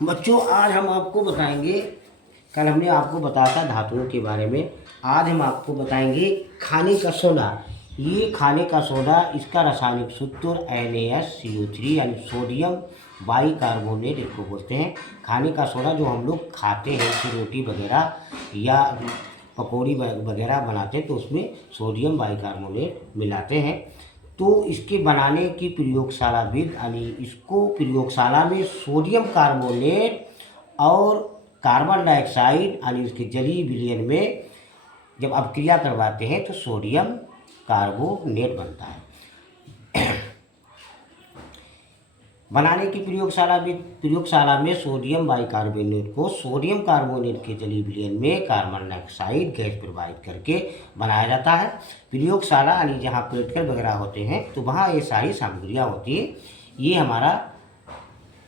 बच्चों आज हम आपको बताएंगे, कल हमने आपको बताया था धातुओं के बारे में। आज हम आपको बताएंगे खाने का सोडा। ये खाने का सोडा, इसका रासायनिक सूत्र NaSCO3 यानी सोडियम बाइकार्बोनेट इसको बोलते हैं। खाने का सोडा जो हम लोग खाते हैं, जैसे रोटी वगैरह या पकौड़ी वगैरह बनाते हैं तो उसमें सोडियम बाइकार्बोनेट मिलाते हैं। तो इसके बनाने की प्रयोगशाला विद यानी इसको प्रयोगशाला में सोडियम कार्बोनेट और कार्बन डाइऑक्साइड यानी इसके जलीय विलयन में जब अपक्रिया करवाते हैं तो सोडियम कार्बोनेट बनता है। बनाने की प्रयोगशाला में सोडियम बाइकार्बोनेट को सोडियम कार्बोनेट के जलीय विलयन में कार्बन डाइऑक्साइड गैस प्रवाहित करके बनाया जाता है। प्रयोगशाला यानी जहाँ प्रैक्टिकल वगैरह होते हैं तो वहाँ ये सारी सामग्रियाँ होती है। ये हमारा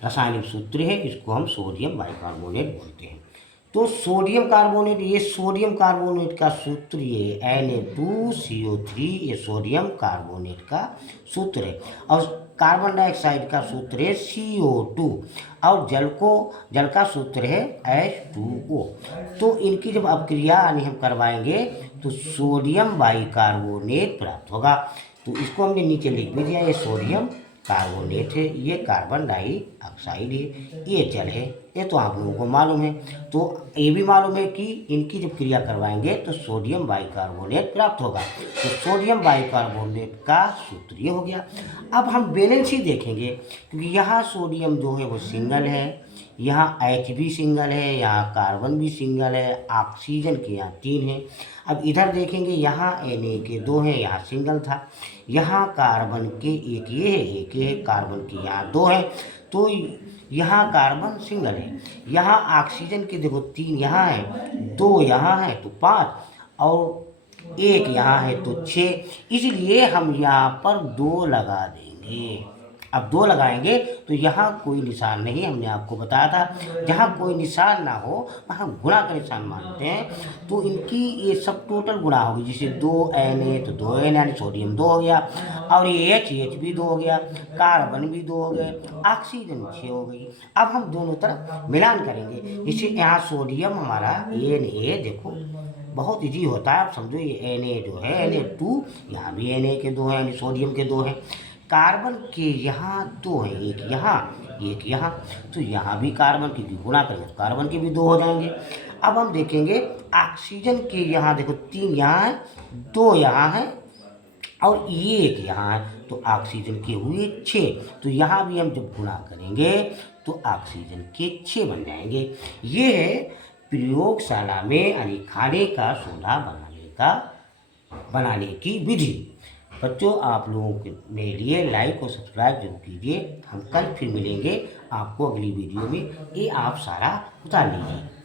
रासायनिक सूत्र है, इसको हम सोडियम बाइकार्बोनेट बोलते हैं। तो सोडियम कार्बोनेट, ये सोडियम कार्बोनेट का सूत्र ये Na2CO3 ये सोडियम कार्बोनेट का सूत्र है। और कार्बन डाइऑक्साइड का सूत्र है CO2 और जल का सूत्र है H2O। तो इनकी जब अपक्रिया यानी हम करवाएंगे तो सोडियम बाइकार्बोनेट प्राप्त होगा। तो इसको हमने नीचे लिख भी दिया, ये सोडियम कार्बोनेट है, ये कार्बन डाइऑक्साइड है, ये जल है। ये तो आप लोगों को मालूम है। तो ये भी मालूम है कि इनकी जब क्रिया करवाएंगे तो सोडियम बाइकार्बोनेट प्राप्त होगा। तो सोडियम बाइकार्बोनेट का सूत्र ये हो गया। अब हम बैलेंस ही देखेंगे, क्योंकि यहाँ सोडियम जो है वो सिंगल है, यहाँ H भी सिंगल है, यहाँ कार्बन भी सिंगल है, ऑक्सीजन के यहाँ 3 है। अब इधर देखेंगे, यहाँ Na के 2 हैं, यहाँ सिंगल था। यहाँ कार्बन के एक ये है, एक ये है, कार्बन के यहाँ 2 है, तो यहाँ कार्बन सिंगल है। यहाँ ऑक्सीजन के देखो 3 यहाँ है, 2 यहाँ है तो 5 और 1 यहाँ है तो 6। इसलिए हम यहाँ पर 2 लगा देंगे। अब 2 लगाएंगे तो यहाँ कोई निशान नहीं, हमने आपको बताया था जहाँ कोई निशान ना हो वहाँ गुणा का निशान मानते हैं। तो इनकी ये सब टोटल गुणा होगी, जैसे 2 Na तो 2 Na यानी सोडियम 2 हो गया, और ये H भी 2 हो गया, कार्बन भी 2 हो गए, ऑक्सीजन 6 हो गई। अब हम दोनों तरफ मिलान करेंगे। जैसे यहाँ सोडियम हमारा Na, देखो बहुत इजी होता है, आप समझो ये Na जो है Na2, यहाँ भी Na के 2 हैं यानी सोडियम के 2 हैं। कार्बन के यहाँ 2 हैं, एक यहाँ, तो यहाँ भी कार्बन की गुणा करेंगे तो कार्बन के भी 2 हो जाएंगे। अब हम देखेंगे ऑक्सीजन के यहाँ देखो 3 यहाँ है, 2 यहाँ है और 1 यहाँ है, तो ऑक्सीजन के हुए 6। तो यहाँ भी हम जब गुणा करेंगे तो ऑक्सीजन के 6 बन जाएंगे। ये है प्रयोगशाला में यानी खाने का सोडा बनाने की विधि। बच्चों आप लोगों के मेरे लिए लाइक और सब्सक्राइब जरूर कीजिए। हम कल फिर मिलेंगे आपको अगली वीडियो में। ये आप सारा बता लीजिए।